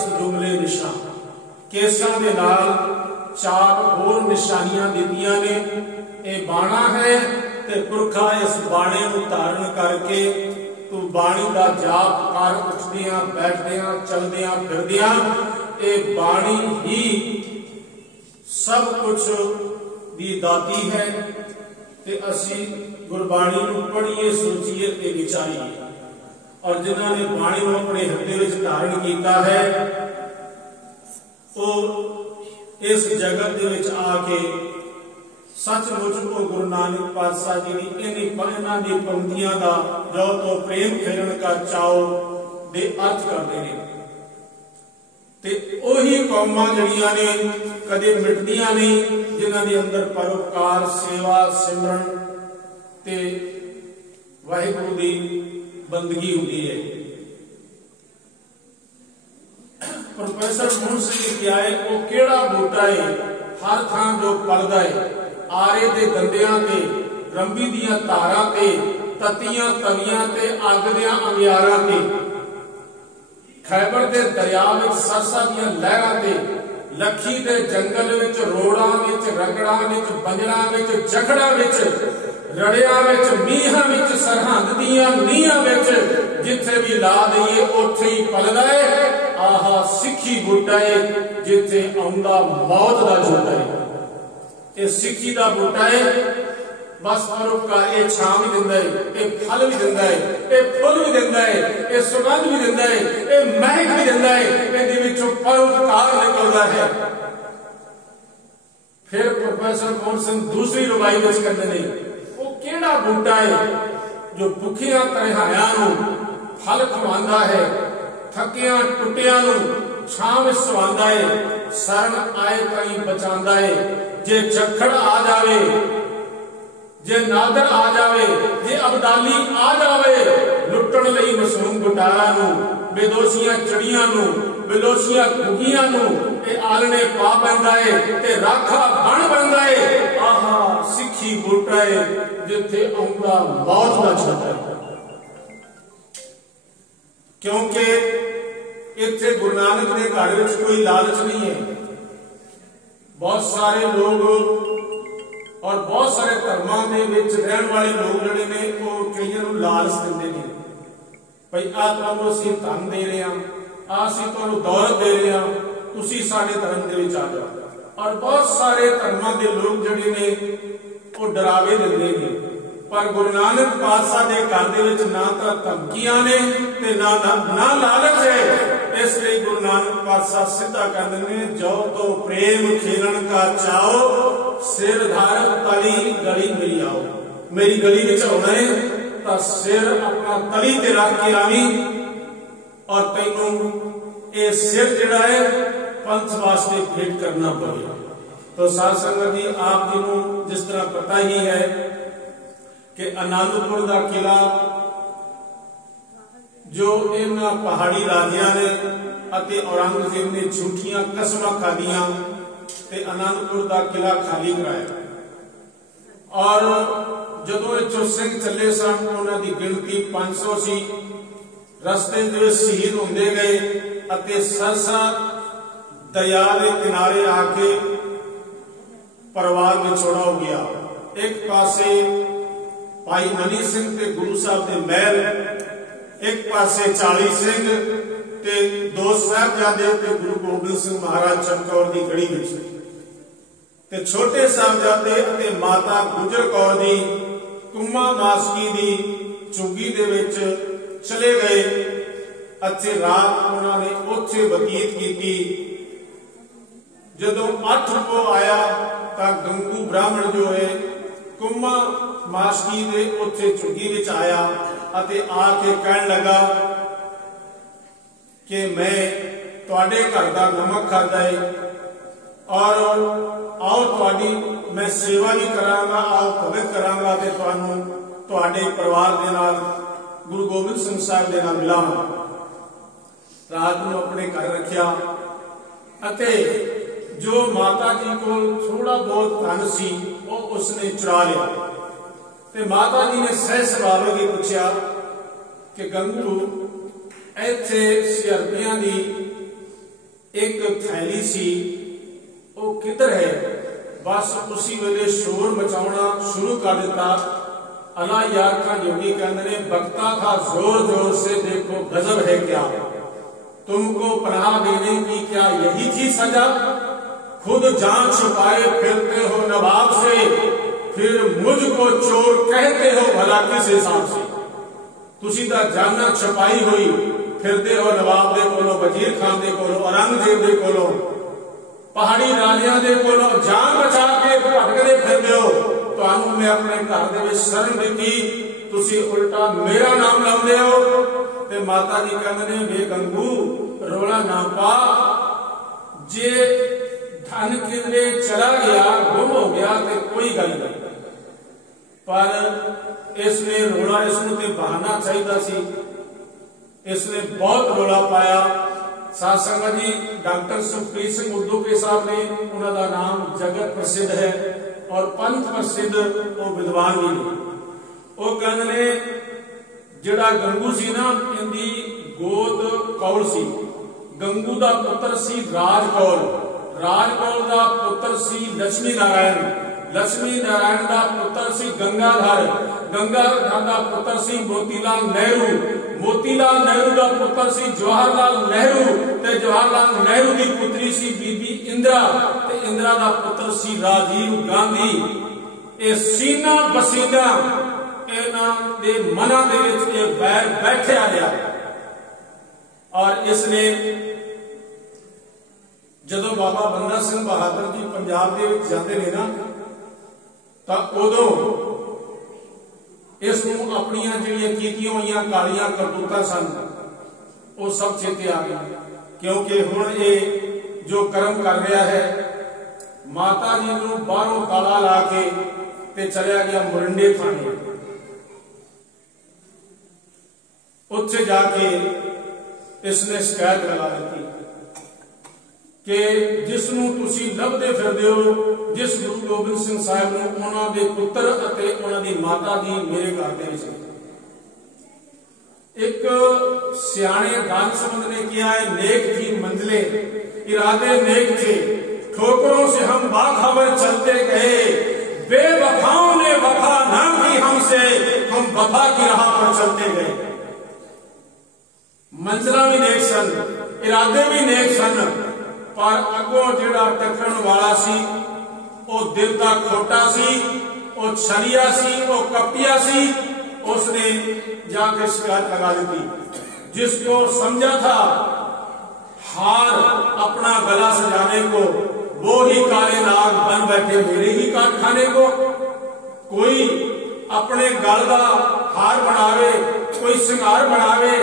10 जुमले निशान केसां दे नाल 4 होर निशानियां दित्तियां ने। ये बाणा है ते पुरखा इस बाणे नूं धारण करके तू बाणी दा जाप कर, उठदियां बैठदियां चलदियां फिरदियां ये बाणी ही सब कुछ दी दाती है। ते असी गुरबाणी नूं पढ़िए, सोचिए ते विचारीए। और जिन्हां ने बाणी नूं अपने हृदय विच धारण कीता है वो इस जगत दे विच आके सचमुच को गुरु नानक पातशाह जी की इन्हां दी पंक्तियां दा जो तो प्रेम खेलन का चाओ दे अर्थ करते हैं। ते ओही कौमां जड़ियां ने कदे मिटदियां नहीं जिन्हां दे अंदर परोपकार, सेवा, सिमरन ते वाहिगुरू दी बंदगी हुंदी है। प्रोफेसर मोहन सिंह क्या है वो केड़ा बूटा है हर थां जो पलदा है, आरे दे गंदियां ते रंबी दियां तारां ते ततियां तवियां ते अग दियां अंगियारां ते खैबर दे दरिया विच सरसा दियां लहरां ते लखी दे जंगल विच रोड़ां विच रगड़ां विच बंजड़ां विच जखड़ां विच रड़ियां विच मीहां विच सरहंद दियां नीहां विच जिथे भी ला दईए उत्थे ही पलदा है। आहा सिक्खी बूटा है जिथे आउंदा मौत दा झोटा है। ये सिक्खी दा बूटा है बस परोपकार ये छां भी दिंदा है, ये फल भी दिंदा है, ये फुल भी दिंदा है, ये सुगंध भी दिंदा है, ये महक भी दिंदा है, इहदे विचों परोपकार निकलदा है। फिर प्रोफेसर मोहन सिंह दूसरी रुबाई विच कहंदे ने वो केड़ा बूटा है जो भुखियां तरिहायां नूं फल खवांदा है, थकियां टुटियां नूं छां विच सवांदा है, शरण आए ताईं बचांदा है। जे जखड़ आ जावे, जे नादर आ जावे, जे अबदाली आ जावे, लुटण लई मासूम गुटारा नूं, बेदोशियां चड़ियां नूं, बेलोशियां घुगियां नूं ए आलने पा पैंदा है ते राखा बन बनदा है। आहा सिक्खी बूटा है जिथे आउंदा मौत दा झोटा है। क्योंकि इत्थे गुरु नानक दे घर विच कोई लालच नहीं है। बहुत सारे लोग और बहुत सारे धर्मां दे विच रहण वाले लोग जिहड़े ने वो कईयां नूं लालच दिंदे ने भई आ तुहानूं असीं धन दे रहे हां, आ असीं तुहानूं दौलत दे रहे हां, तुसीं साडे धर्म दे विच आ जाओ। और बहुत सारे धर्मां दे लोग जिहड़े ने वो डरावे दिंदे ने। पर गुरु नानक पातशाह दे घर दे विच ना तां धमकियां ने ते ना लालच है। इसलिए गुरु नानक पातशाह सीधा कहते हैं जो तो प्रेम खेलन का चाओ सिर धार तली गली मेरी आओ। मेरी गली में आना है तो सिर अपना तली ते रख के आवी और तेनू ये सिर जिहड़ा है पंथ वास्ते भेंट करना पड़ेगा। तो साध संगत जी आप जी को जिस तरह पता ही है कि आनंदपुर का किला जो इन पहाड़ी राजियां ने अते औरंगजेब ने झूठियां कसमां खादियां ते आनंदपुर का किला खाली कराया। और जदों इथों सिंह चले सन उन्हां दी गिनती 500 सी। रस्ते जो शहीद होंदे गए अते सरसा दरिया के किनारे आके परिवार विछोड़ा हो गया। एक पासे भाई मनी सिंह ते गुरु साहब दे महल, एक पासे 40 सिंह ते 2 साहिबजादे ते गुरु गोबिंद सिंह महाराज चमकौर दी गढ़ी विच ते छोटे साहिबजादे अते माता गुजर कौर दी कुम्मा मासकी दी चुंगी दे विच चले गए। अच्छे रात उन्होंने उत्थे बतीत की। जदों 8 को आया तो गंगू ब्राह्मण जो है कुम्मा मासकी दे उत्थे चुंगी विच आया अते आके कहन लगा कि मैं तुहाडे घर दा नमक खाता है और आओ तुहाडी मैं सेवा भी करांगा, आओ भगत करांगा ते तुहानू तुहाडे परिवार दे नाल गुरु गोबिंद सिंह साहब दे नाल मिलावांगा। रात नूं अपने घर रखिया अते जो माता जी को थोड़ा बहुत धन सी वो उसने चुरा लिया। ते माता जी ने सह सवाल के पूछा कि गंगू इत्थे सिरपियां दी एक थैली सी वो किधर है, बस उसी वेले शोर मचाना शुरू कर दिता। अला यार खान योगी कहते ने बकता था जोर जोर से, देखो गजब है क्या, तुमको पनाह देने की क्या यही थी सजा, खुद जान छुपाए फिरते हो नवाब से, फिर मुझको चोर कहते हो भला किस हिसाब से। तुसी तां जाना छुपाई हुई फिरते हो नवाब दे कोलों, वजीर खान दे कोलों, औरंगजेब दे कोलों, पहाड़ी राजियां दे कोलों जान बचा के भटकदे फिरदे हो। तुहानू मैं अपने घर दे विच शरण दित्ती, तुसी उल्टा मेरा नाम लाउंदे हो। ते माता जी कहंदे ने वे गंगू रोला ना पा, जे धन किधरे चला गया गुम हो गया ते कोई गल नहीं, पर इसने रोला, इसनू ते बहाना चाहिदा सी, इसने बहुत रोला पाया। साध संगत जी डॉक्टर सुखप्रीत सिंह उर्दू के साहब ने, उन्होंने नाम जगत प्रसिद्ध है और पंथ प्रसिद्ध वो विद्वान भी ने। वो कहते ने जिहड़ा गंगू सी ना, इनकी गोद कौल सी, गंगू का पुत्र सी राजकौल, राजकौल का पुत्र सी लक्ष्मी नारायण, लक्ष्मी नारायण का पुत्र सी गंगाधर, गंगाधर का पुत्र सी मोतीलाल नेहरू, मोतीलाल नेहरू का पुत्र सी जवाहरलाल नेहरू, ते जवाहरलाल नेहरू की पुत्री सी बीबी इंदिरा, ते इंदिरा का पुत्र सी राजीव गांधी। ये सीना बसीना इन्हां दे मनां दे विच ये वैर बैठिया गया। और इसने जदों बाबा बंदा सिंह बहादुर जी पंजाब दे विच जाते ने ना, तां उदों इसनूं अपनियां जिहड़ियां कीतियां होईयां कालियां करतूतां सन वो सब चेते आ गई, क्योंकि हुण ये जो कर्म कर रहा है, माता जी नूं बाहरों ताला ला के ते चलिया गया मुरंडे थाने। उत्थे जाके इसने शिकायत लगा दी कि जिसनूं तुसीं लभदे फिरदे हो, जिस गुरु गोबिंद सिंह साहिब नूं, उन्हां दे पुत्र अते उन्हां दी माता जी मेरे घर दे विच। एक सियाणे दान संबंध ने किया है, नेक थी मंजिले इरादे नेक थे, ठोकरों से हम बाखबर चलते गए, बेवफाओं ने वफा ना की हमसे, हम वफा की राह पर चलते गए। मंजिला भी नेक सन, इरादे भी नेक सन, पर अगों जिहड़ा टकरन वाला सी वो दिल दा खोटा सी, वो छलिया सी, वो कपटिया सी। उसने जाके शिकायत लगा दी, जिसको समझा था हार अपना गला सजाने को, वो ही काले नाग बन बैठे मेरे ही काट खाने को। कोई अपने गल का हार बनावे, कोई सिंगार बनावे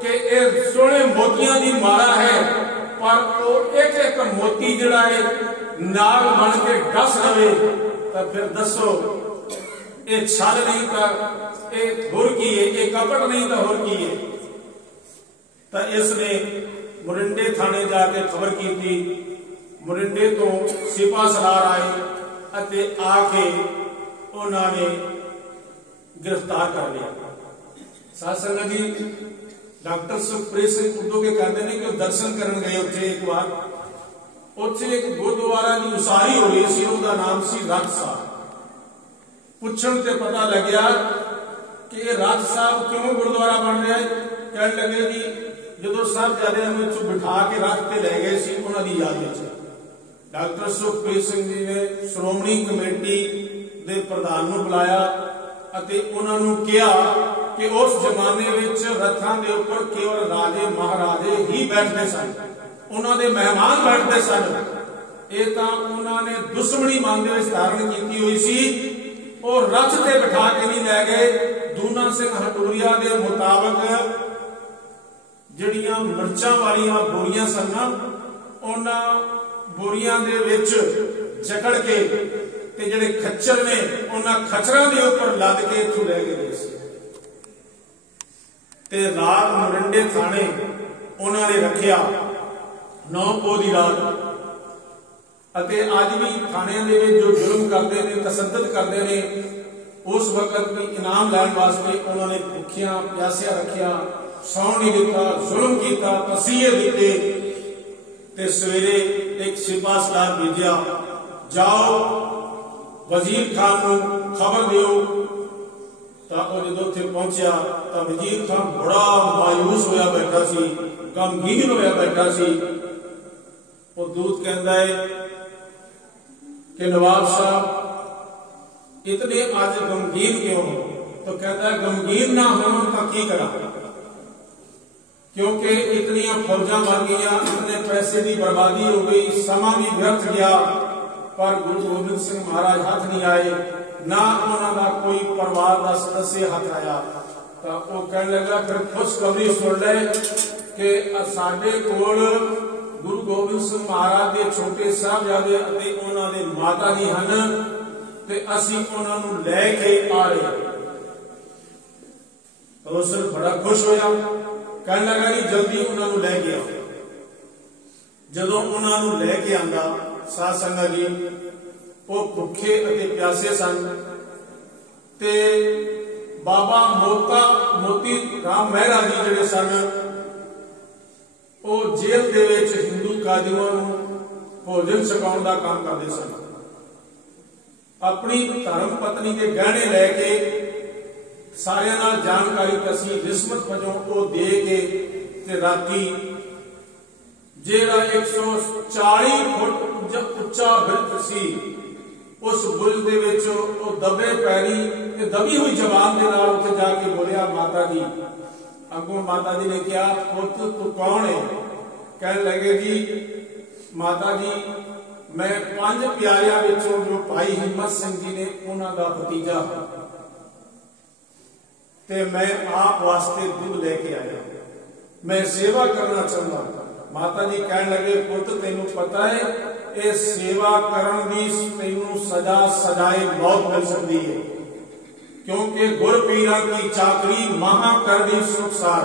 कि ये सोने मोतियां की माला है, पर वो एक एक मोती जिहड़ा है नाग बन के डस रहे, तो फिर दसो ये छल नहीं तो ये होर की है, ये कपट नहीं तो होर की है। तो इसने मुरिंडे थाने जाके खबर की थी, मुरिंडे तो सिपा सलार आए अते आके उन्होंने गिरफ्तार कर लिया। साध संगत जी डॉक्टर सुखप्रीत सिंह उर्दू के कहते हैं कि दर्शन करने गए उत्थे एक बार, उत्थे एक गुरुद्वारा की उसारी हो रही सी, उसका नाम सी रथ साहब। पुछण ते पता लग्या कि ये रथ साहब क्यों गुरुद्वारा बन रहा है। कहने लगे जी जो साहबजादियां नूं इत्थों बिठा के रथ ते ले गए सी, उन्हां दी याद विच डॉक्टर सुखप्रीत सिंह जी ने श्रोमणी कमेटी दे प्रधान नूं बुलाया अते उन्हां नूं कहा कि उस जमाने विच रथां दे उपर केवल राजे महाराजे ही बैठते सन, उन्हां दे मेहमान बैठते सन। ये तां उन्हां ने दुश्मनी मन दे विच धारण कीती हुई सी, और रथ ते बिठा के नहीं लै गए। दूना सिंह हटूरिया दे मुताबिक जिहड़ियां मिर्चां वालियां बोरियां सन ना, उन्हां बोरियां दे विच जकड़ के ते जिहड़े खच्चर ने उन्हां खच्चरां दे उपर लद के इत्थों लै गए सी। ते रात मुरिंडे थाने उन्होंने रखिया 9 पो की रात। अते अज भी थाने दे विच जो जुल्म करते हैं, तसद्दुद करते हैं, उस वक्त भी इनाम लैण वास्ते उन्होंने भुखिया प्यासिया रखिया, सौण नहीं दिता, जुल्म किया, तसीहे दिते ते सवेरे एक सिपा सलार भेजिया, जाओ वजीर खान नूं खबर दिओ। तो जो उत्थे पहुंचा तो वजीर खान बड़ा मायूस होया बैठा सी, गमगीन होया बैठा सी। वो दूत कहता है कि नवाब साहब इतने आज गमगीन क्यों हो? तो कहता है गमगीन ना हो तो की करा, क्योंकि इतनी फौजा मर गई, इतने पैसे की बर्बादी हो गई, समा भी व्यर्थ गया, पर गुरु गोबिंद सिंह महाराज हाथ नहीं आए, ना उन्होंने कोई परिवार का सदस्य हाथ आया। तो वो कहने लगा फिर खुशखबरी सुन ले कि साडे कोल गुरु गोबिंद सिंह महाराज के छोटे साहबजादे अते उन्हां दे माता जी हन ते असीं उन्हां नूं लैके आ रहे। तो उस बड़ा खुश होया, कहने लगा कि जल्दी उन्हां नूं लैके आओ। जदों उन्हां नूं लैके आंदा साध संगत जी, वो भुखे अते प्यासे सन ते बाबा मोती राम मेहरा जी जिहड़े सन वो जेल दे विच हिंदू कादियां नूं भोजन छकाउण दा काम करदे सन। अपनी धर्म पत्नी के गहने लैके सारियां नाल जानकारी कसी रिश्वत वजों वो दे के ते राती जेड़ा 140 फुट उच्चा बिरख सी उस बुर्ज दे विच वो दबे पैरी ते दबी हुई जबान के नाल उत्थे जाके बोलिया, माता जी। अगों माता जी ने कहा, पुत तू कौन है? कहने लगे जी माता जी मैं 5 प्यारियां विचों जो भाई हिम्मत सिंह जी ने उन्हां दा भतीजा ते मैं आप वास्ते दूध लेके आया, मैं सेवा करना चाहता। माता जी कहने लगे, पुत तेनू पता है ये सेवा करन दी तेनू सजा सजाए मौत मिल सकती है, क्योंकि गुर पीरां की चाकरी महा करनी सुखसार।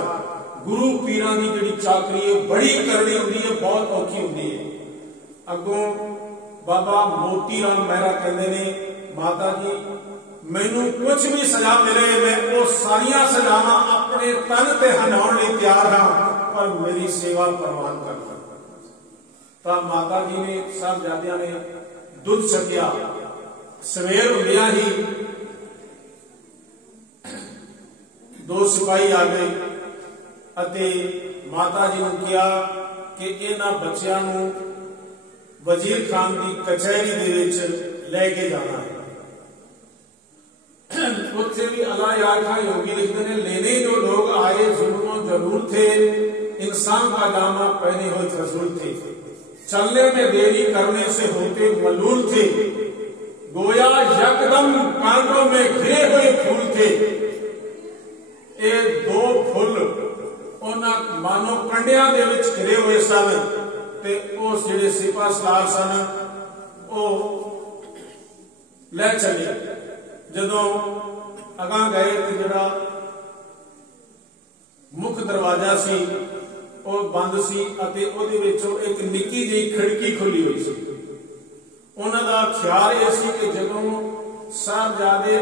गुरु पीरां की जिहड़ी चाकरी है बड़ी करनी होंदी है, बहुत औखी होंदी है। अगों बाबा मोती राम मेहरा कहते ने, माता जी मैनू कुछ भी सजा मिले मैं वो सारिया सजावां अपने तन ते हंडाउण लई तैयार हां, पर मेरी सेवा प्रवान कर। तो माता जी ने साहबजादियां ने दुध छकिया। सवेर होंदियां ही 2 सिपाही आ गए अते माता जी ने कहा कि इन्हां बच्चियां नूं वजीर खान की कचहरी दे विच लेके जाना है। उत्थे भी अल्लाह यार खान योगी लिखते हैं, लेने जो लोग आए जुल्मों जरूर थे, इंसान का जामा पहने हुए रसूल थे, चलने में देरी करने से होते मलूल थे, गोया यकदम कांटों में घिरे हुए फूल थे। ये 2 फुल उन्हां मानो कंडियां दे विच घिरे हुए सन ते उस जिहड़े सिपा सलार सन वो लै चले। जदों अगां गए ते जिहड़ा मुख दरवाजा सी वो बंद सी अते उहदे विचों एक निक्की जी खिड़की खुली हुई सी। उन्हां दा ख्याल यह सी कि जदों साहबजादे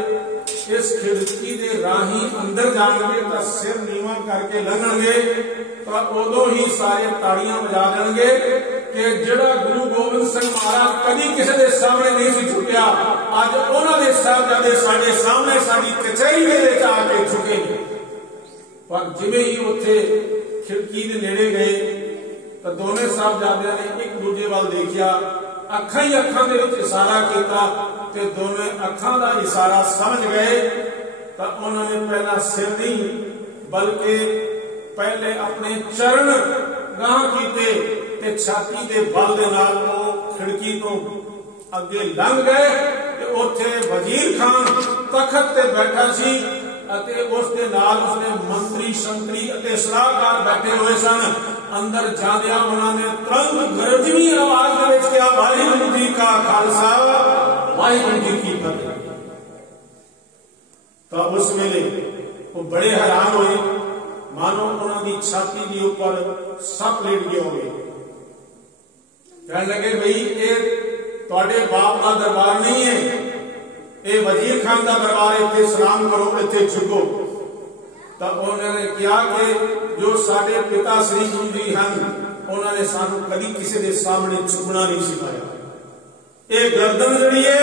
इस खिड़की दे राही अंदर जाणगे तां सिर नीवां करके लंघणगे तां उदों ही सारे ताड़ियां बजा देणगे कि जिहड़ा गुरु गोबिंद सिंह महाराज कदी किसी के सामने नहीं सी झुकिया, अज उन्हां दे साहबजादे साडे सामने साडी कचहरी दे विच आके झुके। पर जिवें ही उत्थे खिड़की के नेड़े गए तो दोनों साहबजादियां ने एक दूजे वाल देखिया, अखां ही अखां दे विच इशारा किया ते दोनों अखां दा इशारा समझ गए। तो उन्होंने पहला सिर नहीं बल्कि पहले अपने चरण गांह कीते ते छाती दे बल दे नाल वो खिड़की तो अगे लंघ गए ते उत्थे वजीर खान तखत ते बैठा सी अते उसके नाल उसने मंत्री शंत्री अते सलाहकार बैठे हुए सन। अंदर जांदिया उन्होंने तुरंत गरजवी आवाज दे विच कहा, वाहिगुरू जी का खालसा वाहिगुरू जी की फतेह। तो उस वेले वो बड़े हैरान हुए, मानो उन्होंने छाती के ऊपर सप लेट गए होवे। कहने लगे, भाई ये तुहाडे बाप का दरबार नहीं है, ये वजीर खान का दरबार, इत्थे सलाम करो, इत्थे झुको। तो उन्होंने कहा कि जो साडे पिता श्री गुरु जी हैं उन्होंने सानू कभी किसी के सामने झुकना नहीं सिखाया। ये गर्दन जी है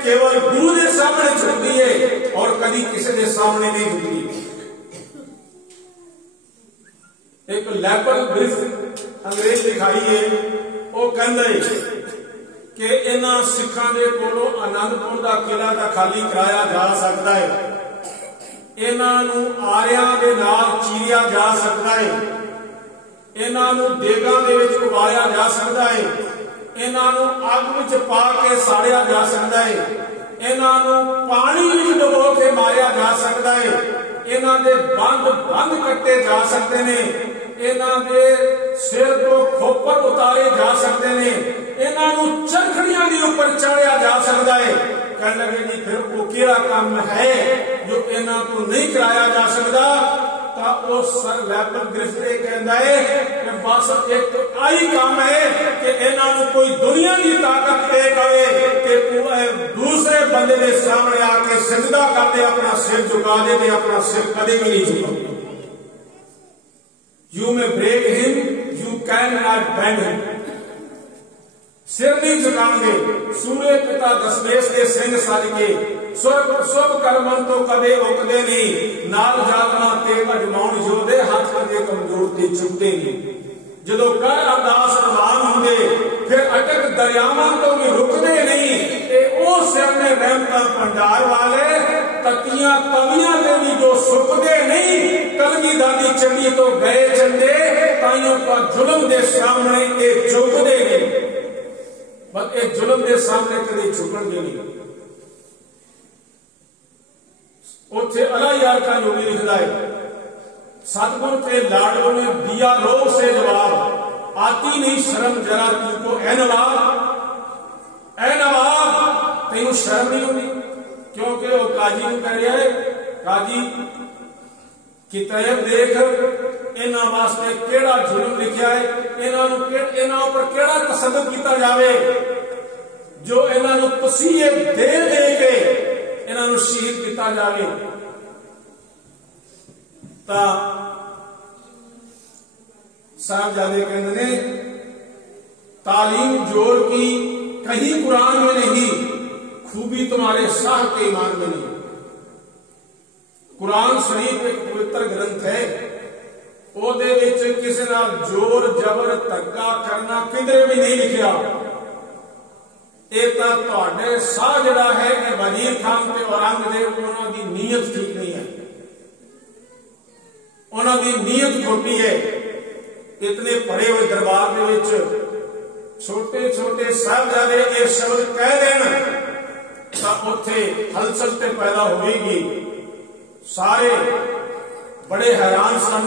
केवल गुरु के सामने झुकती है और कभी किसी के सामने नहीं झुकती। एक लैपर ग्रिफ अंग्रेज लिखाई है, वो कहते कि इन्हां सिखां दे कोलों आनंदपुर का किला तो खाली कराया जा सकता है, इन्हां नूं आरियां दे नाल चीरिया जा सकता है, इन्हां नूं देगां दे विच उबालिया जा सकता है, इन्हां नूं अग विच पा के साड़िया जा सकता है, इन्हां नूं पानी विच डुबो के मारिया जा सकता है, इन्हां दे बंद बंद कट्टे जा सकते ने, इन्हां दे सिर तो खोपर उतारे जा सकते ने, इन्हां नूं चरखड़ियां दे ऊपर चढ़िया जा सकता है। कहने लगे जी फिर वो केड़ा काम है जो इन्हां तो नहीं कराया जा सकता? तो सर लैपर ग्रिफ कहता है कि बस एक आई काम है कि इन्हां नूं कोई दुनिया की ताकत दे कहे कि दूसरे बंदे के सामने आके सजदा कर दे, अपना सिर झुका दे, अपना सिर कभी भी नहीं झुका। You may break him, you cannot bend him. सिर नहीं झुकाएंगे। सूर्य पिता दशमेश के सिंह सज के स्वर्ग सब कर्मन तो कदे उकदे नहीं, नाल जागना ते अजमाउन जोदे, हाथ कदे कमजोर ते चुकते नहीं। जो कर अरदास रवान होंगे फिर अटक दरियावां तो भी रुकते नहीं। ओ सिर ने रहमतां भंडार वाले तकियां तवियां ते भी जो सुकते नहीं। कलगीधर दी चंडी तो गए चंडे, ताइयों का जुल्म दे सामने ये झुकते नहीं। बस एक जुल्म के सामने कभी झुकणगे नहीं। उथे अला यार का योगी लिखता है, सतगुरु के लाडलों ने दिया रोग से जवाब, आती नहीं शर्म जरा तुमको ऐ नवाब, तेन शर्म नहीं होगी? क्योंकि वो काजी को कह रहा है, काजी किताब देख इन्हां वास्ते केड़ा जुल्म लिखा है, इन्हां उपर केड़ा तसद्दुद किया जाए जो इन्हां नूं तसीहे दे दे के इन्हां नूं शहीद किया जाए। साहबजादे कहते हैं, तालीम जोर की कहीं कुरान में नहीं, खूबी तुम्हारे शाह के ईमान में नहीं। कुरान शरीफ एक पवित्र ग्रंथ है, ओदे विच किसी नाल जोर जबर धक्का करना किधरे भी नहीं लिखा। एक तुहाडे शाह जिहड़ा है वजीर खान ते औरंगजेब, उन्हां दी नीयत ठीक नहीं है, उन्हां दी नीयत खोटी है। इतने भरे हुए दरबार दे विच छोटे छोटे साहबजादे ये शब्द कह देन तां उत्थे हलचल ते पैदा होएगी। सारे बड़े हैरान सन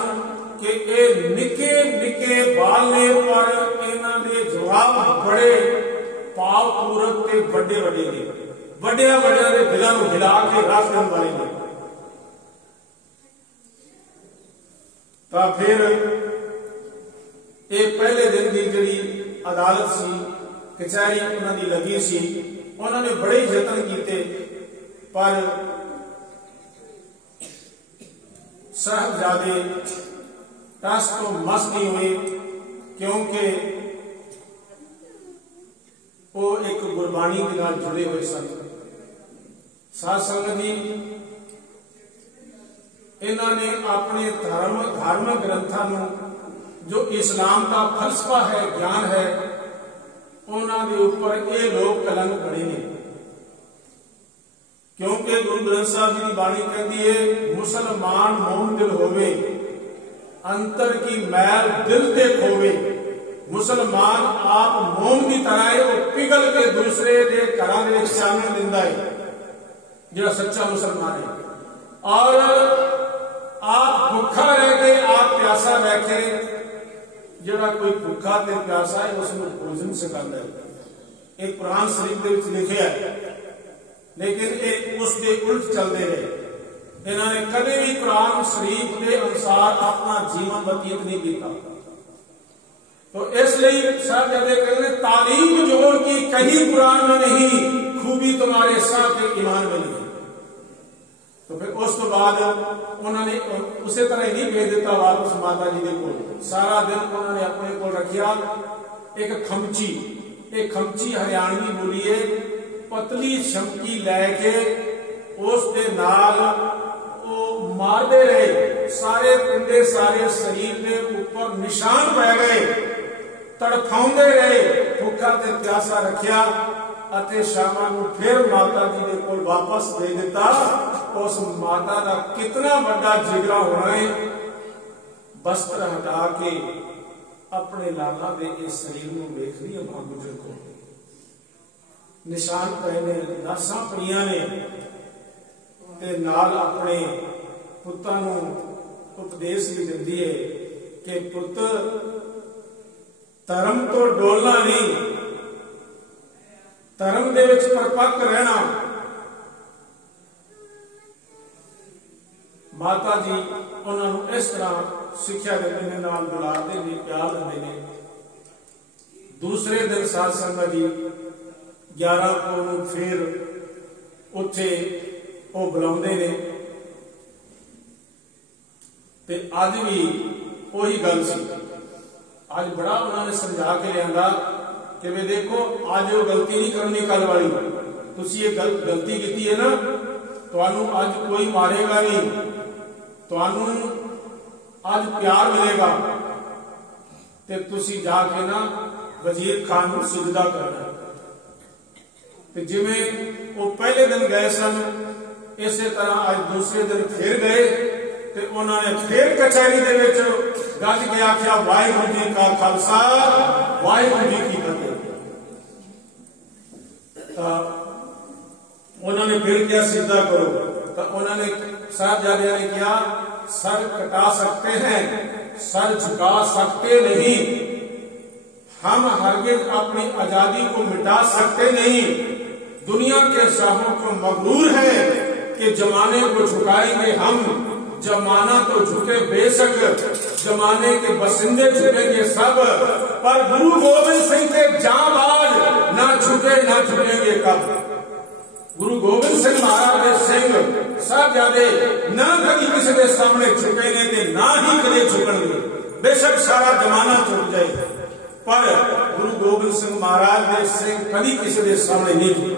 कि ये निके निके बाले पर इन्हां दे जवाब बड़े भावपूर्वक ते बड़े बड़े ने, बड़िया बड़िया दे दिलां नूं हिला के रख देण वाले ने। तां फिर ये पहले दिन की जिहड़ी अदालत सी, कचहरी उन्हां दी लगी सी, उन्होंने बड़े यत्न किए पर साहबजादे टस तो मस नहीं हुए, क्योंकि वो एक गुरबाणी के नाल जुड़े हुए सन। साध संगत जी, इन्होंने अपने धार्मिक ग्रंथों जो इस्लाम का फलसफा है, ज्ञान है, उन्होंने ऊपर ये लोग कलंक बने ने। क्योंकि गुरु ग्रंथ साहब जी की बाणी कहती है, मुसलमान मोम दिल होवे, अंतर की मैल दिल ते खोवे। मुसलमान आप मोम की तरह है, वो पिघल के दूसरे के घरों में शामिल दिंदा है, जो सच्चा मुसलमान है। और आप भुखा रह के आप प्यासा रह के, जरा कोई भुखा ते प्यासा है उसमें भोजन सिखाता है। एक कुरान शरीफ दे विच लिखिया है, लेकिन एक उसके उल्ट चलते रहे। इन्होंने कभी भी कुरान शरीफ के अनुसार अपना जीवन व्यतीत नहीं किया। तो इसलिए साहबजादे कहते हैं, तालीम जोड़ की कहीं कुरान में नहीं, खूबी तुम्हारे साथ ईमान में नहीं। तो फिर उस तो बाद उन्होंने उसे तरह ही नहीं भेज दिता वापस माता जी के कोल। सारा दिन उन्होंने अपने को रखिया। एक खमची हरियाणवी बोली है, पतली शमकी लैके उस दे नाल वो मारते रहे। सारे पिंडे सारे शरीर के ऊपर निशान पै गए, तड़फाउंदे रहे, भुखा ते प्यासा रखिया। शामा नूं फिर माता जी के कोल वापस दे दिता। उस माता का कितना बड़ा जिगरा होना है, वस्त्र हटा के अपने लाला दे इस शरीर में देख रही है। मां गुजर को निशान पए ने, लाशां पईयां ने, ते नाल अपने पुत्तां नूं उपदेश भी दिंदी है कि पुत्र धर्म तो डोलना नहीं, धर्म दे विच परपक्क रहना। माता जी उन्होंने इस तरह शिक्षा देते हैं, नाल बुलाते ने, प्यार देते हैं। दूसरे दिन साध संगत जी 11 को फिर उत्थे वो बुलाते ने। ते अज भी वही गल सी। अज बड़ा उन्होंने समझा के लिया कि वे देखो आज वो गलती नहीं करनी कल वाली। तुसी ये गलती की है ना, तुहानू अज कोई मारेगा नहीं, तुहानू अज प्यार मिलेगा, ते तुसी जाके ना वजीर खान को सिजदा करना। ते जिवें वो पहले दिन गए सन, इसे तरह आज दूसरे दिन फिर गए ते उन्होंने फिर कचहरी दे विच गज के आख्या, वाहिगुरू जी का खालसा वाहिगुरू जी की फतेह। उन्होंने फिर क्या, सिजदा करो। तो उन्होंने साहबजादे ने किया, सर कटा सकते हैं, सर झुका सकते नहीं। हम हरगिज अपनी आजादी को मिटा सकते नहीं। दुनिया के शाहों को मगरूर है कि जमाने को झुकाएंगे हम। जमाना तो झुके बेशक, जमाने के बसिंदे झुकेंगे सब, पर गुरु गोविंद सिंह के जांबाज ना झुके ना झुकेंगे कब। गुरु गोविंद सिंह महाराज के सिंह साहबजादे ना कभी किसी के सामने झुकेंगे ते ना ही कदे झुकणगे। बेशक सारा जमाना झुक जाए, पर गुरु गोविंद सिंह महाराज के सिंह कभी किसी के सामने नहीं झुकणगे।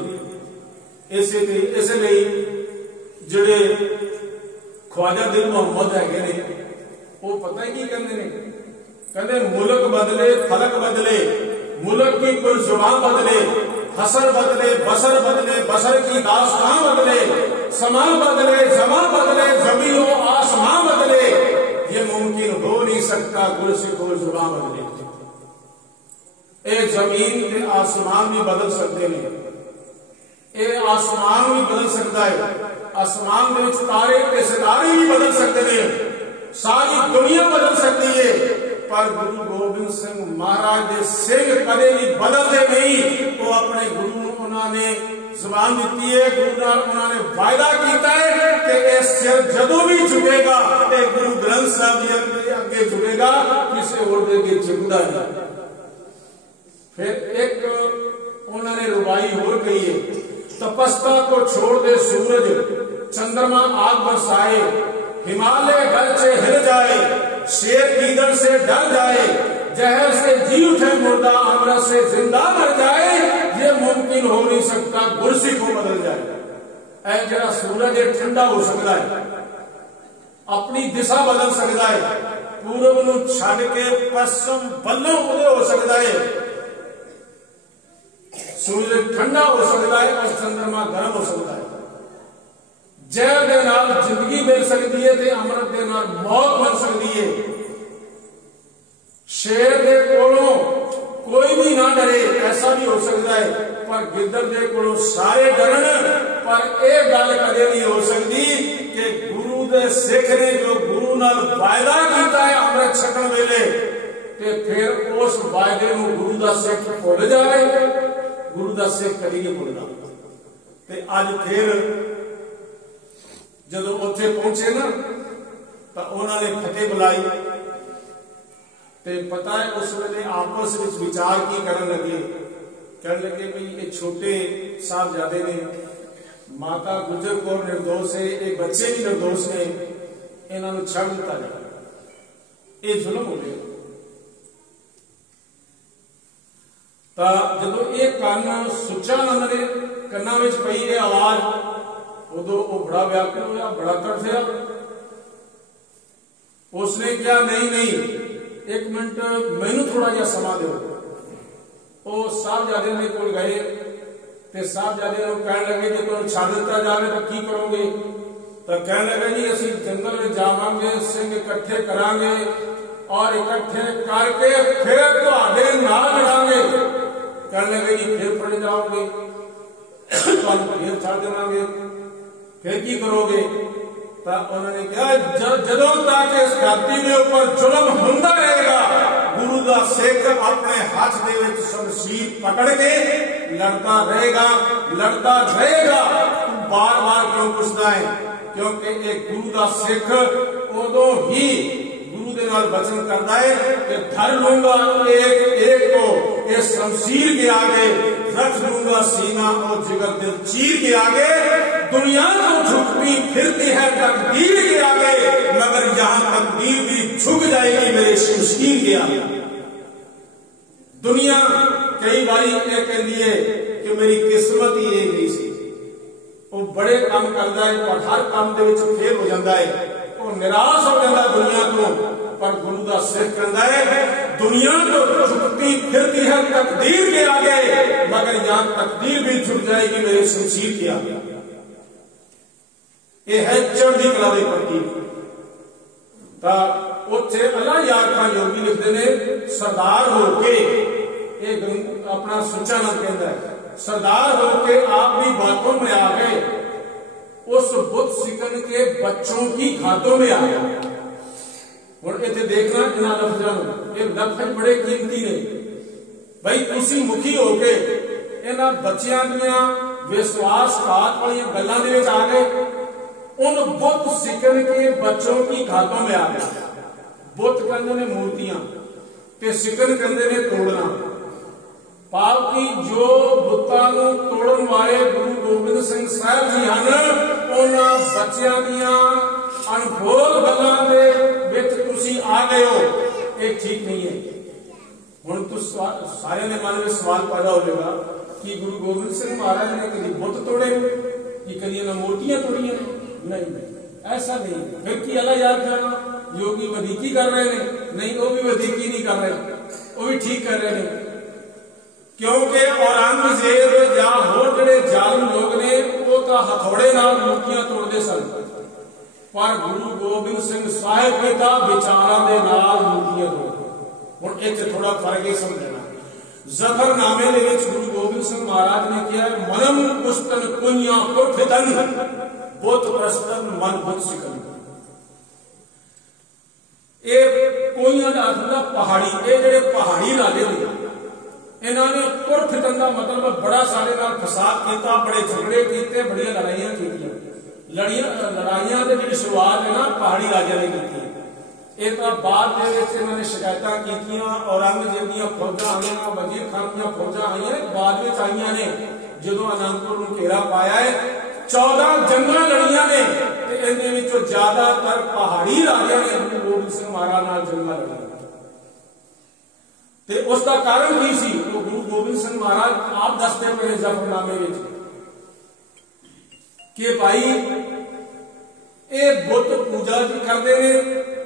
इसलिए जिहड़े ख्वाजा दिल मोहम्मद है, वो पता ही की कहते हैं, कहते मुल्क बदले फलक बदले, मुल्क की कोई जुबान बदले, हसर बदले बसर बदले, बसर की दास्तां बदले, समा बदले जमा बदले, जमीन आसमां बदले, ये मुमकिन हो नहीं सकता कोई से कोई जुबान बदले। ए जमीन के आसमान भी बदल सकते हैं, ये आसमान भी बदल सकता है, आसमान में तारे के सितारे भी बदल सकते हैं, सारी दुनिया बदल सकती है, पर गुरु गोबिंद सिंह महाराज के सिंह कदे भी बदलते नहीं। वो अपने गुरु उन्होंने जुबान दी है, गुरु उन्होंने वायदा किया है कि यह सिर जदों भी झुकेगा, गुरु ग्रंथ साहब जी अगे झुकेगा, किसी और के झुकता है। फिर एक उन्होंने रुबाई हो गई है, तपस्या को छोड़ दे सूरज, चंद्रमा आग बरसाए, हिमालय गल से हिल जाए, शेर गीदड़ से डर जाए, जहर से जी उठे मुर्दा, अमृत से जिंदा मर जाए, ये मुमकिन हो नहीं सकता गुरसी को बदल जाए। ऐ जरा सूरज ठंडा हो सकता है, अपनी दिशा बदल सकता है, पूरब नूं छड्ड के पश्चिम बल्लों उदय हो सकता है, सूरज ठंडा हो सकता है और चंद्रमा गर्म हो सकता है। जहर दे नाल जिंदगी मिल सकती है, अमृत दे नाल मौत मिल सकती है। शेर दे कोलों कोई भी ना डरे, ऐसा भी हो सकता है, पर गिद्दड़ दे कोलों सारे डरन, पर यह गल कदे नहीं हो सकती कि गुरु दे सिख ने जो गुरु नाल वायदा किया है अमृत छकण वेले, ते फिर उस वायदे नूं गुरु दा सिख भुल जाए, गुरु दा सिख कदी नहीं भुलदा। ते अज फिर जदों उत्थे पहुंचे ना, तो उन्होंने फतेह बुलाई, ते पता है उस वेले आपस में विचार की करन लगे, कहने लगे भाई ये छोटे साहबजादे ने, माता गुजर कौर निर्दोष है, एक बच्चे भी निर्दोष ने, इन्होंने छड़ दिता जाए, ये जुल्म हो गया। जो ये कान सुचा उन्होंने कन्ना में पई है आवाज, उदो वो बड़ा व्याकुल होया, बड़ा तड़फिया। उसने क्या नहीं नहीं एक मिनट मैनू थोड़ा जा समा दो। वो साहबजादे ने कोल गए ते साहबजादे कह लगे जो तुम छड़ दिता जाए तो की करोगे? तो कह लगे जी असी जंगल में जावांगे, सिंह इकट्ठे करांगे और इकट्ठे करके फिर तुहाडे नाल लड़ांगे। कह लगे जी फिर फड़े जाओगे, तुहानू फिर छड़ देवांगे, फिर की करोगे? तो उन्होंने कहा जदों तक इस धरती के ऊपर जुल्म हुंदा रहेगा, गुरु का सिख अपने हाथ दे विच शमशीर पकड़ के लड़ता रहेगा, लड़ता रहेगा। तू बार बार क्यों पूछता है? क्योंकि एक गुरु का सिख उदों ही गुरु के नाल वचन करता है कि धर लूंगा एक एक को इस शमशीर के आगे, रख लूंगा सीना और जिगर दिल चीर के आगे। दुनिया तो झुकती फिरती है तकदीर के आगे, मगर यहां तकदीर भी झुक जाएगी मेरे शमशीर के आगे। दुनिया कई बार ये कहती है कि मेरी किस्मत ही ये नहीं सी, वो बड़े काम करता है पर हर काम के फेल हो जाता है, वो निराश हो जाता दुनिया को। पर गुरु का सिख कहता है दुनिया तो झुकती फिरती है तकदीर के आगे, मगर यहां तकदीर भी झुक जाएगी मेरे शमशीर के आगे। यह है चढ़ती कला के प्रतीक। उत्थे अल्लाह यार खान योगी लिखते ने सरदार होके अपना सुचानंद कहता है, सरदार होके आप भी बातों में आ गए, उस बुत सिकन के बच्चों की खातों में आ गए। और इतने देखना इन्होंने लफ्जों, ये लफ्ज बड़े कीमती ने भाई। तुसी मुखी होके इन्होंने बच्चों दियां विश्वासघात वाली गल्लां दे विच आ गए, उन बुत सिकन के बच्चों की खातों में आ गए। बुत कहते ने मूर्तियां ते सिकन कहते ने तोड़ना। भाव की जो बुतां नूं तोड़न वाले गुरु गोबिंद सिंह साहब जी हैं, उन्हां बच्चों दियां अनभोल गल्लां दे विच तुसीं आ गए हो, ये ठीक नहीं है। हुण तो सारे ने मन में सवाल पैदा होगा कि गुरु गोबिंद सिंह महाराज ने कभी बुत तोड़े कि कभी इन्होंने मूर्तियां तोड़ियां? नहीं, ऐसा नहीं। फिर की अल्लाह याद करना योगी वधीकी कर रहे हैं? नहीं, वो भी वधीकी नहीं कर रहे, वो भी ठीक कर रहे हैं। क्योंकि औरंगजेब या होर जिहड़े जालिम लोग ने वो तो हथौड़े नाल मूर्तियां तोड़ते सन, पर गुरु गोबिंद सिंह साहिब ने तो विचारां दे नाल मूर्तियां तोड़े। हुण इत्थे थोड़ा फर्क है समझना। जफरनामे दे विच गुरु गोबिंद सिंह महाराज ने कहा मनम पुस्तन कुनिया पुरफितन बुत प्रस्तन मन बुत सिकन। ये कोइयां दा अर्थ पहाड़ी, ये जिहड़े पहाड़ी राजे ने इन्होंने पुरफितन का मतलब बड़ा सारे नाल फसाद किया, बड़े झगड़े किए, बड़िया लड़ाइयां कीतियां। लड़ाइयां की जी शुरुआत है ना पहाड़ी राजा ने की। एक बाद इन्होंने शिकायतां कीतियां, औरंगजेब दी फौजां आईयां, वजीर खान दी फौजां आईयां, बाद में आईयां ने जो आनंदपुर में घेरा पाया है। 14 जंगां लड़ियां ने, इनदे विचों ज्यादातर पहाड़ी राजा ने गुरु गोबिंद सिंह महाराज नाल जंगां लड़ियां। ते उसका कारण की सी? तो गुरु गोबिंद सिंह महाराज आप दसते पे जफरनामे विच कि भाई ये बुत पूजा करते हैं,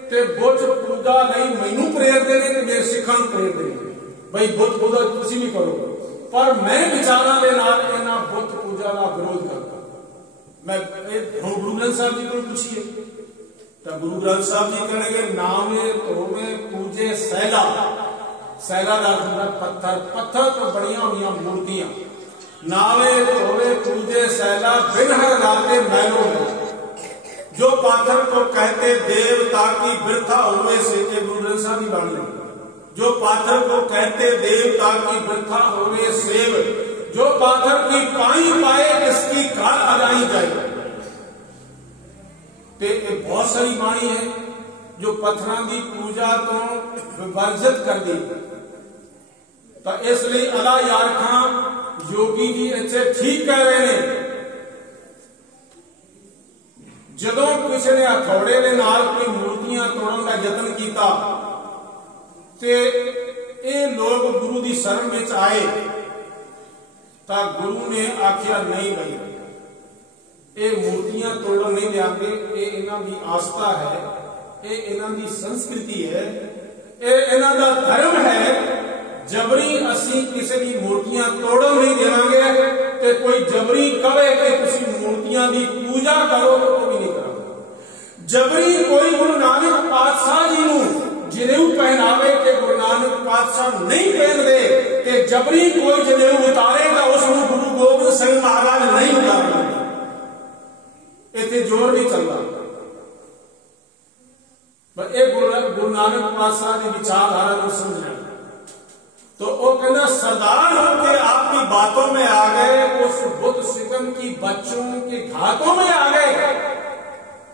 ते बुत पूजा नहीं मैनू प्रेरते हैं ते मेरे सिखां नूं प्रेरते हैं। भाई बुत पूजा तुसीं भी करो, पर मैं विचारां दे नाल इन्हां बुत पूजा का विरोध करता। मैं हुण गुरु ग्रंथ साहब जी को पूछिए तो गुरु ग्रंथ साहब जी कहेंगे नामे धोवे पूजे सैला। सैला का पत्थर, पत्थर तो बढ़िया हुई मूर्तियां। नावे धोवे पूजे सैला बिन हर लाते मैलो में, जो पाथर को कहते देवता की वृथा हुए से। गुरु ग्रंथ साहब की बाणी, जो पाथर को कहते देवता की वृथा हुए सेव, जो पाथर की पाई पाए इसकी काल अदाई जाए। बहुत सारी बाणी है जो पत्थर की पूजा तो विवर्जित कर दी। तो इसलिए अला यार खान योगी जी इतने ठीक कह रहे हैं जदों किसी ने हथौड़े के नाल कोई मूर्तियां तोड़न का यतन किया ते ये लोग गुरु की शरण में आए तो गुरु ने आख्या नहीं भाई ये मूर्तियां तोड़न नहीं देंगे, ये इन्हां दी आस्था है, ये इन्हां दी संस्कृति है, ये इन्हां दा धर्म है। जबरी असी किसी की मूर्तियां तोड़न नहीं देवांगे ते कोई जबरी कहे कि तुसी मूर्तियां दी पूजा करो तो वो भी नहीं करोगे। जबरी कोई गुरु नानक पातशाह जी नूं जनेऊ पहनावे के गुरु नानक पातशाह नहीं पहनते ते जबरी कोई जनेऊ उतारेगा उसनूं गुरु गोबिंद सिंह महाराज नहीं उतारेंगे। इतने जोर नहीं चलता पर एक गुरु नानक पातशाह की विचारधारा को समझना तो वो कहना सरदार होकर आपकी बातों में आ गए, उस बुद्ध सिकम की बच्चों के घातों में आ गए,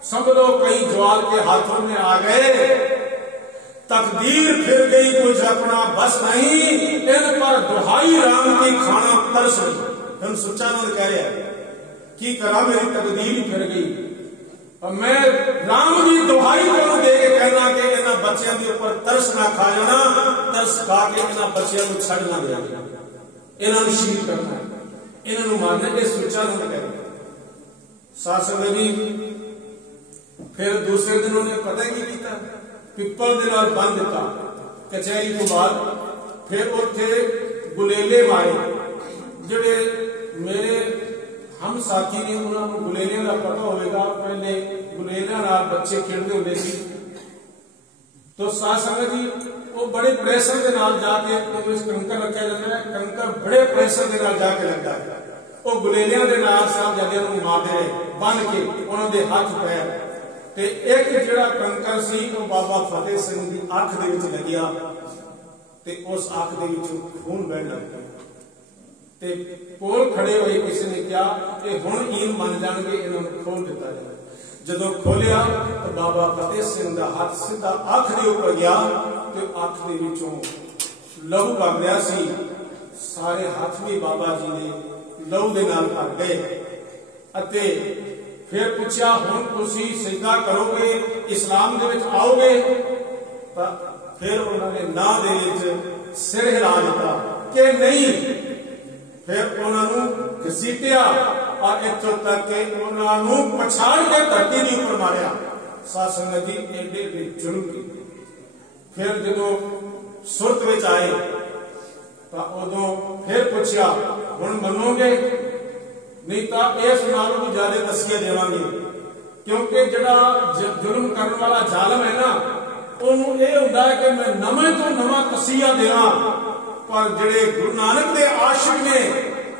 समझ लो कई ज्वाल के हाथों में आ गए। तकदीर फिर गई कुछ अपना बस नहीं, इन पर दुहाई राम की खाना तरस नहीं। हम सच्चानंद कह रहे हैं की करा मेरी तकदीर फिर गई और मैं राम की दुहाई को दे के कहना कि इन्हां बच्चों के ऊपर तरस ना खा जाना, तरस खा के इन्हां बच्चों को छड़ ना दे देना, इन्हां शहीद करना, इन्हां मारना। ये सच्चानंद कह रहे साध संगत जी। फिर दूसरे दिन उन्होंने पता ही किया, पिपल दे नाल बंद दिता कचहरी तो बाद। फिर उत्थे गुलेले मारे, जिहड़े मेरे हम साथी ने उन्होंने गुलेलियां का पता होगा, पहले गुलेलियां नाल बच्चे खेलते होंगे सी। तो साध संगत जी वो बड़े प्रेशर के नाल जाके कंकर रखा जाता है, कंकर बड़े प्रेशर के नाल जाके लगता है। वो गुलेलियां के नाल साहबजादियां नूं मारदे रहे बन के उन्होंने हाथ पैर ते एक जिहड़ा कंकर सी वो बाबा फतेह सिंह की अख दे विच लगिया ते उस अख दे विचों खून बहन लग पिया ते कोल खड़े हुए किसी ने कहा कि हुण ईन मन जाणगे, इन्होंने खोल दिता जाए। जदों खोलिया तो बाबा फतेह सिंह का हाथ सीधा अख दे उपर गया ते अख दे विचों लहू वग रहा सी। सारे हाथ भी बाबा जी ने लहू दे नाल भर गए अते फिर पूछा हुण तुसीं सजदा करोगे, इस्लाम दे विच आओगे? फिर उन्होंने ना दे विच सिर हिला दिता कि नहीं। फिर उन्होंने घसीटिया और इत्थों तक के उन्होंने पछाड़ के धरती के ऊपर मारिया। साध संगत जी एडे एडे जुल्म की। फिर जदों सुरत विच आए तो उदों फिर पूछया हुण मनोगे? नहीं तो इस नालों भी ज्यादा तस्किया देवांगे, क्योंकि जिहड़ा जुल्म करने वाला जालम है ना उन्होंने यह होंदा है कि मैं नवे तो नवा तस्किया देवां, पर जिहड़े गुरु नानक दे आशिक ने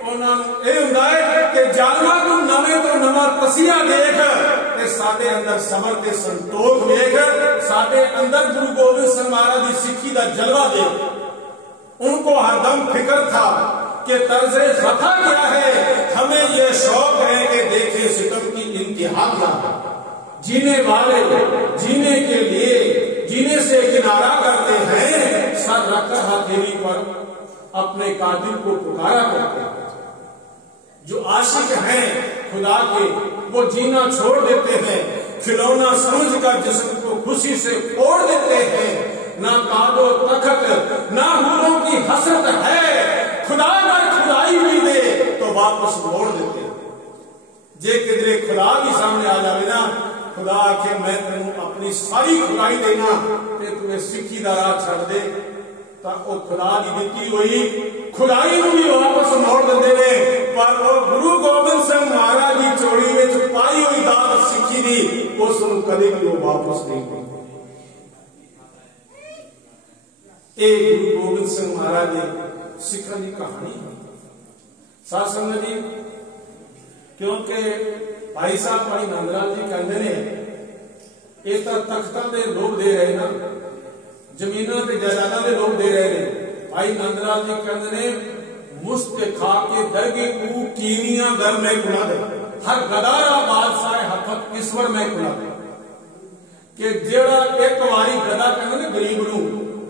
उन्होंने यह होंदा है कि जालमा तू नवे तो नवा तस्किया देख ते साडे अंदर सबर ते संतोख देख, साडे अंदर गुरु गोबिंद सिंह महाराज की सिक्खी का जलवा देख। उनको हरदम फिक्र था कि तर्ज़े फ़ता क्या है, हमें यह शौक है कि देखें सितम की इंतहा क्या है। जीने वाले जीने के लिए जीने से किनारा करते हैं, सर रखकर हथेली पर अपने कातिल को पुकारा करते हैं। जो आशिक हैं खुदा के वो जीना छोड़ देते हैं, खिलौना समझकर जिस्म को खुशी से फोड़ देते हैं। ना कादो तखत ना हूरों की हसरत है, खुदा अगर खुदाई भी दे तो वापस मोड़ देते। जे किधरे खुदा भी सामने आ जाए ना, खुदा आखे मैं तेन अपनी सारी खुदाई देना ते तू सिक्खी का राह छड़ दे, तो वो खुदा की दिती हुई खुदाई भी वापस मोड़ देते ने। पर वो गुरु गोबिंद सिंह महाराज की चोड़ी में पाई हुई दात सिक्खी दी उसको कदे भी वो वापस नहीं करते। गुरु गोबिंद सिंह महाराज की सिखा की कहानी साध संगत जी, क्योंकि भाई साहब भाई नंदलाल जी कहते हैं ये तो तख्तां दे लोग दे रहे ना, जमीनों के जायदादां दे लोग दे रहे हैं। भाई नंदलाल जी कहते हैं मुस्त खा के दरगे को कीनिया दर में खुला दे, हर गदारा बादशाह हफत ईश्वर में खुला दे। कि जेड़ा एक बारी गदा कहते गरीब नूं,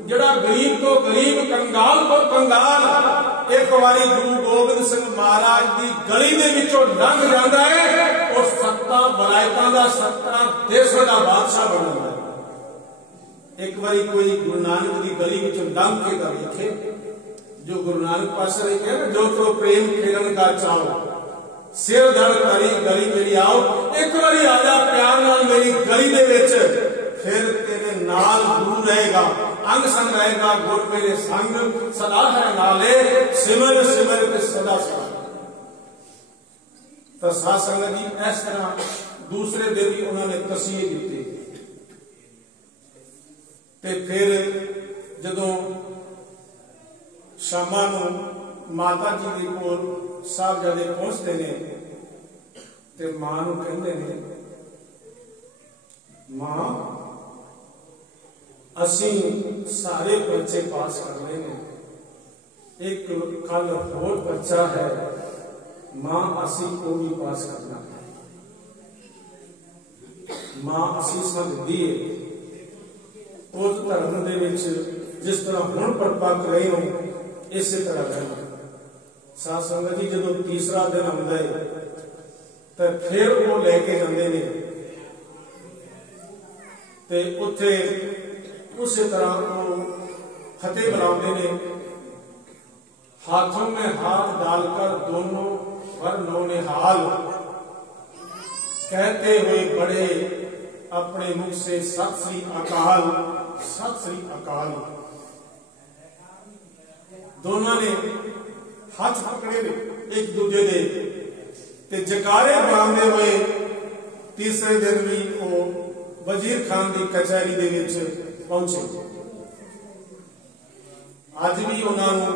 जड़ा गरीब तो गरीब कंगाल तो कंगाल एक बारी गुरु गोबिंद सिंह महाराज की गली दे विचों लंघ जाता है और 70 सत्ता वलायतां दा सत्ता देशां दा बादशाह बन जाता है। एक बारी कोई गुरु नानक की गली विचों लंघ के तां वेखे, जो गुरु नानक पातशाह ने कहा जो तो प्रेम खेलन का चाहो, सिर धड़ करी गली मेरी आओ, एक बारी आजा प्यार नाल मेरी गली दे विच, फिर तेरे नाल गुरु रहेगा, अंग संग रहेगा, गुर मेरे संग सदा है नाले, सिमर सिमर ते सदा सदा। तो साध संगत जी इस तरह दूसरे दिन भी उन्होंने तसीहे दिते। ते फिर जदों शामां नूं माता जी दे कोल साहबजादे पहुंचते ने ते मां नूं कहंदे ने, मां असीं सारे बच्चे पास कर रहे हैं, एक कल होर बच्चा है, मां असी को भी पास करना है। मां असीसां दिंदी है उस धर्म दे विच जिस तरह हुण परपक रहे हो इस तरह रहना। साध संगत जी जदों तीसरा दिन आउंदा है तो फिर वो लेके जाते हैं ते उत्थे उसी तरह वो फतेह बुलाते हैं, हाथों में हाथ डालकर दोनों वर नौनिहाल कहते हुए बड़े अपने मुख से सत श्री अकाल, सत श्री अकाल। दोनों ने हाथ पकड़े एक दूजे दे ते जकारे बुलाते हुए तीसरे दिन भी वो वजीर खान की कचहरी दे विच पहुंचे। अज भी उन्होंने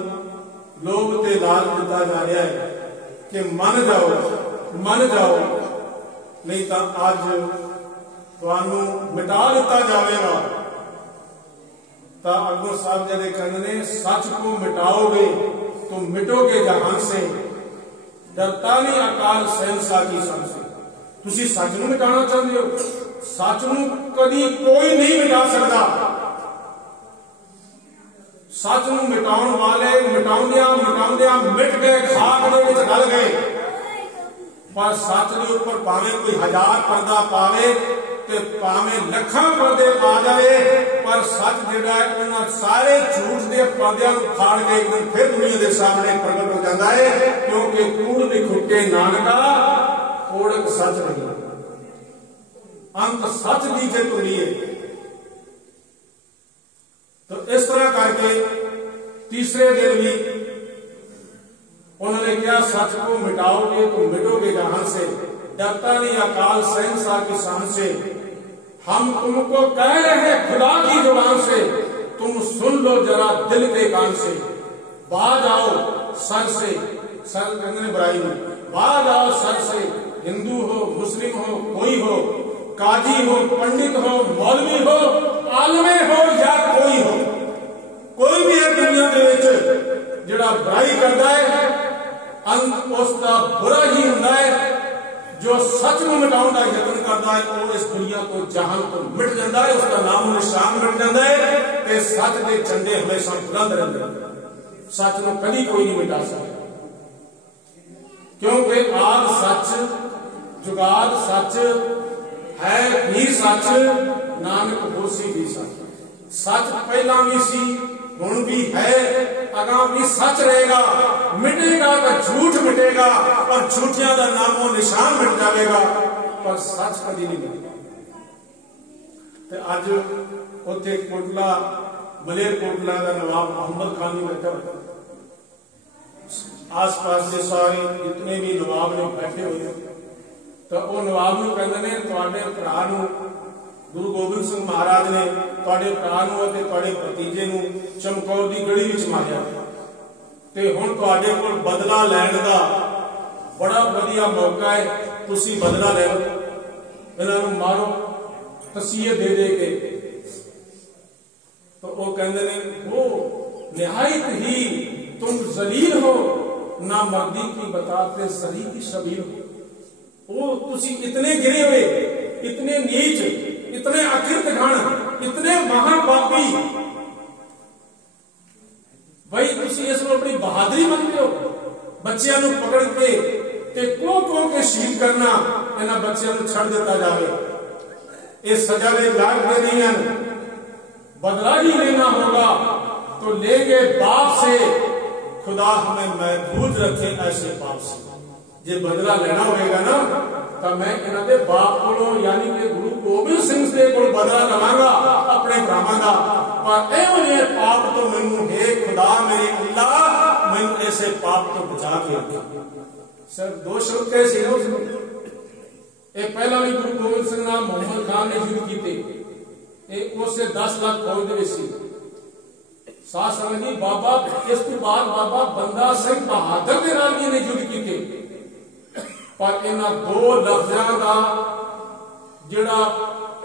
लोभ ते लाल दिता जा रहा है कि मन जाओ, नहीं तो अज तुहानू मिटा दिता जाएगा। तो अगों साहब जी कहते हैं, सच को मिटाओगे तो मिटोगे जहां से, डरता नहीं अकाल सहनशाह की सन से। तुसी सच नू मिटाना चाहते हो, सच नू कदी कोई नहीं मिटा सकता। सच नू मिटाउण वाले मिटाउंदियां मिट गए, खाक दे विच गल गए। पर सच के ऊपर भावे कोई 1000 पर्दा पावे ते भावे लखां पर्दे पा जाए, पर सच जिहड़ा है उन्हां सारे झूठ के पर्दियां नूं फाड़ के एक दिन फिर दुनिया के सामने प्रगट हो जाता है, क्योंकि कूड़ निखुटे नानका ओढ़क सच नहीं। अंत सच की जित हुई है। तो इस तरह करके तीसरे दिन भी उन्होंने क्या, सच को मिटाओगे तो मिटोगे जहां से, डरता नहीं अकाल सहनशाह की शान से। हम तुमको कह रहे हैं खुदा की जुबान से, तुम सुन लो जरा दिल के कान से। बाज आओ सर से, सर कहने बुराई में, बाज आओ सर से, हिंदू हो मुस्लिम हो कोई हो, काजी हो पंडित हो मौलवी हो आलमे हो या कोई हो, कोई भी है दुनिया के विच जिहड़ा बुराई करता है अंत उसका बुरा ही होता है। जो सच में मिटाने का यत्न करता है वो इस दुनिया को जहान को मिट जाता है, उसका नाम निशान मिट जाता है। ते सच के झंडे हमेशा बुलंद रहते हैं, सच को कभी कोई नहीं मिटा सकता, क्योंकि आद सच जुगाद सच है भी सच, नानक होसी भी सच। सच पहला भी सी हुण भी है, अगां भी सच रहेगा। मिटेगा तो झूठ मिटेगा और झूठियां का नामो निशान मिट जाएगा, पर सच कभी नहीं मिटेगा। अज उत्थे कोटला मलेरकोटला का नवाब मोहम्मद खान ने बैठा, आस पास के सारे जितने भी नवाब ने बैठे हुए, तो वो नवाब नूं कहंदे ने तुहाडे भरा नूं गुरु गोबिंद सिंह महाराज ने तुहाडे भरा नूं ते तुहाडे भतीजे नूं चमकौर दी गड़ी विच मारिया, ते हुण तुहाडे कोल बदला लैण दा बड़ा वधिया मौका है, तुसीं बदला लै लो, इन्हां नूं मारो तसीहे दे दे के। तो वो कहंदे ने वो निहायत ही तुम जलील हो, ना मर्दी की बताते सही की शबीर हो। वो तुसी इतने गिरे हुए, इतने नीच, इतने अकृत घण, इतने महापापी, भाई तुसी इसमें अपनी बहादुरी मनते हो। बच्चियां नूं पकड़ के ते को के शहीद करना, इन्हां बच्चों को छड़ दिता जाए, ये सजा के लायक नहीं है। बदला ही लेना होगा तो लेंगे बाप से, खुदा हमें महफूज रखे ऐसे बाप से। जे बदला लेना होगा ना तो मैं इन्हां दे बाप को यानी कि गुरु गोबिंद सिंह से को बदला लवांगा अपने भरावां दा। पर इहो पाप तो मैनू हे खुदा मेरे अल्लाह मैनू ऐसे पाप तो बचा के रखा। सिर्फ 2 शब्द कैसे है उसने। ये पहला भी गुरु गोबिंद सिंह नाल मोहम्मद खान ने युद्ध किए, उससे 10 लाख फौज दे सी साथ संगत बाबा। इस तो बाद बाबा बंदा सिंह बहादुर के नाल भी ने युद्ध किए, पर इन्हां 2 लफ्ज़ां दा जिहड़ा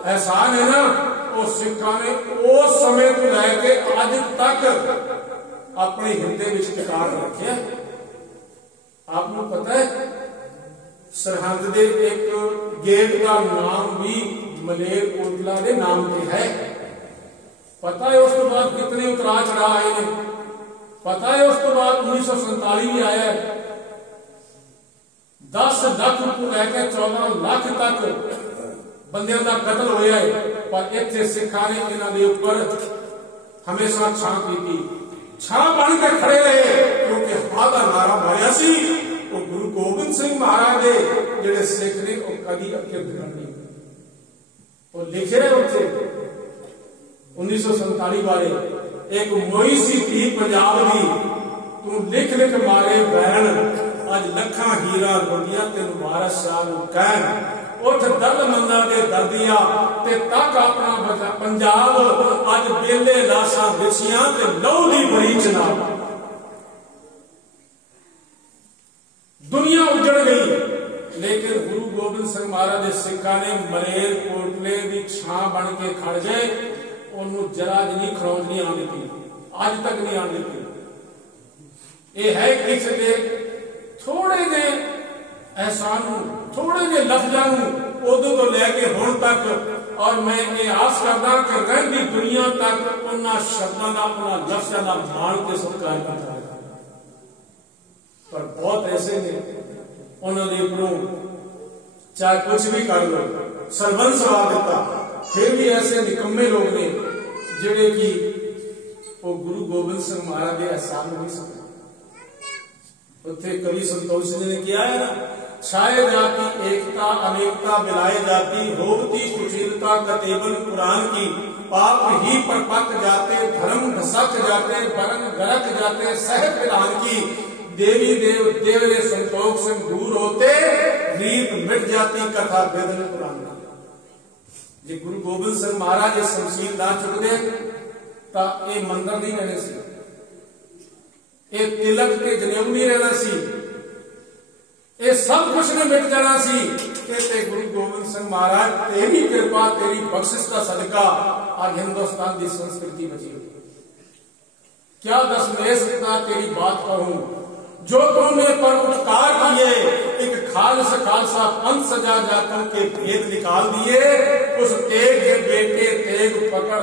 एहसान है ना वो सिखां ने उस समय तो लैके अज तक अपने हिरदे विच टिका रखिया। आपको पता है सरहद दे एक गेट का नाम भी मलेरकोटला के नाम पे है। पता है उस तो बाद कितने उतराव चढ़ाव आए ने। पता है उस तो बाद 1947 भी आया है। 10 लाख को लैके 14 लाख तक बंदियां का कतल होया है, पर इत्थे सिखा ने इन्हां दे उपर हमेशा छां की, छां बन के खड़े रहे, क्योंकि हां दा नारा मारिया सी वो गुरु गोबिंद सिंह महाराज दे जिहड़े सिख ने वो कदी अकिरत करनी। वो लिखे रहे उत्थे 1947 वाले एक मोई सी थी पंजाब दी, तू लिख लिख मारे बैन अज लखां हीरा रुपया तेन वारस शाह नूं कहन, उठ दल मंदा दे दर्दिया ते तक अपना पंजाब अज बेले लाशां विछियां ते लहू दी बड़ी चनाब। दुनिया उजड़ गई, लेकिन गुरु गोबिंद सिंह महाराज के सिखा ने मलेरकोटले की छां बन के खड़ गए। उन्होंने जरा नहीं खरौंज नहीं आने दी, अज तक नहीं आने दी। यह है किसी के थोड़े जे एहसान, थोड़े जे लफ्ज़ां उदों तो लैके हुण तक, और मैं ये आस करदा कि रहिंदी दुनिया तक उन्हां शब्दां दा उन्हां लफ्ज़ां दा मान के सत्कार करता है। पर बहुत ऐसे ने उन्होंने उपरों चाहे कुछ भी कर लो सरबंस सवा दिता, फिर भी ऐसे निकम्मे लोग ने जिहड़े कि वो गुरु गोबिंद सिंह महाराज के एहसान नहीं सके। उत्थे कवि संतोष सिंह ने किया है ना, छाए जाती एकता अनेकता बिलाए जाती, होती कुशीलता कतेबन कुरान की, पाप ही पर पक जाते धर्म घसक जाते, बरन गरक जाते सहज विधान की, देवी देव देवरे संतोष से दूर होते, रीत मिट जाती कथा वेदन पुराण। जे गुरु गोबिंद सिंह महाराज ये शमशीर ना चुकते तो ये मंदिर नहीं रहने सी, ये तिलक के जनेऊ नहीं रहना सी, ये सब कुछ ने मिट जाना सी। ते गुरु गोबिंद सिंह महाराज तेरी कृपा तेरी बख्शिश का सदका आज हिंदुस्तान की संस्कृति बची। क्या दशमेश तेरी बात कहूं, जो तुमने पर उपकार किए, एक खालसा पंथ सजा जातों के भेद निकाल दिए, उस तेग के बेटे तेग पकड़